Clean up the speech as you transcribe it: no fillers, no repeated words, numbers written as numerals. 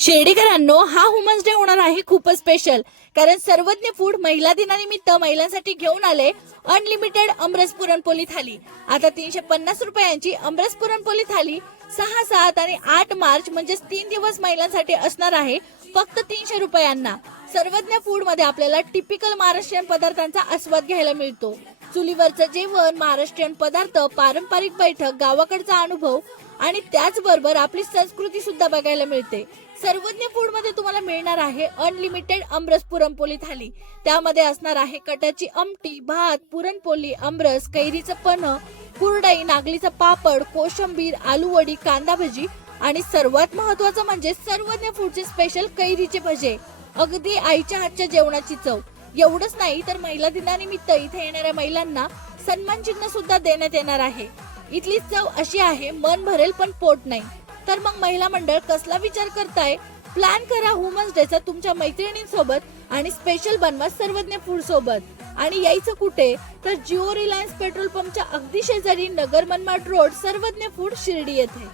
शेडेकरांनो, हा women's day होणार आहे खूपच स्पेशल. कारण सर्वज्ञ फूड महिला दिनानिमित्त महिलांसाठी घेऊन आले अनलिमिटेड आमरस पुरणपोळी थाली. आता 350 रुपयांची आमरस पुरणपोळी थाली 6, 7 आणि 8 मार्च म्हणजेच 3 दिवस महिलांसाठी असणार आहे फक्त 300 रुपयांना. सर्वज्ञ फूड मध्ये आपल्याला टिपिकल महाराष्ट्रीयन पदार्थांचा आस्वाद घ्यायला मिळतो. चुलीवरचं जेवण, महाराष्ट्रीयन पदार्थ, पारंपरिक बैठक, गावाकडचा अनुभव आणि त्याचबरोबर आपली संस्कृती सुद्धा बघायला मिळते. सर्वज्ञ फूड मध्ये तुम्हाला मिळणार आहे अनलिमिटेड आमरस पुरणपोळी थाली. त्यामध्ये असणार आहे कटाची आमटी, भात, पुरणपोळी, आमरस, कैरीचं पन्ह, कुरडई, नागलीचं पापड, कोशिंबीर, आलूवडी, कांदा भजी आणि सर्वात महत्त्वाचं म्हणजे सर्वज्ञ फूडचे स्पेशल कैरीचे भजे. अगदी आईच्या हातच्या जेवणाची चव. एवढंच नाही तर महिला दिनानिमित्त इथे येणाऱ्या महिलांना सन्मान चिन्ह सुद्धा देण्यात येणार आहे. इथली चव अशी आहे, मन भरेल पण पोट नाही. तर मग महिला मंडळ कसला विचार करताय? प्लॅन करा वुमन्स डेचा तुमच्या मैत्रिणींसोबत आणि स्पेशल बनवा सर्वज्ञ फूड सोबत. आणि यायचं कुठे? तर जिओ रिलायन्स पेट्रोल पंपच्या अगदी शेजारी नगर मनमाड रोड, सर्वज्ञ फूड शिर्डी येथे.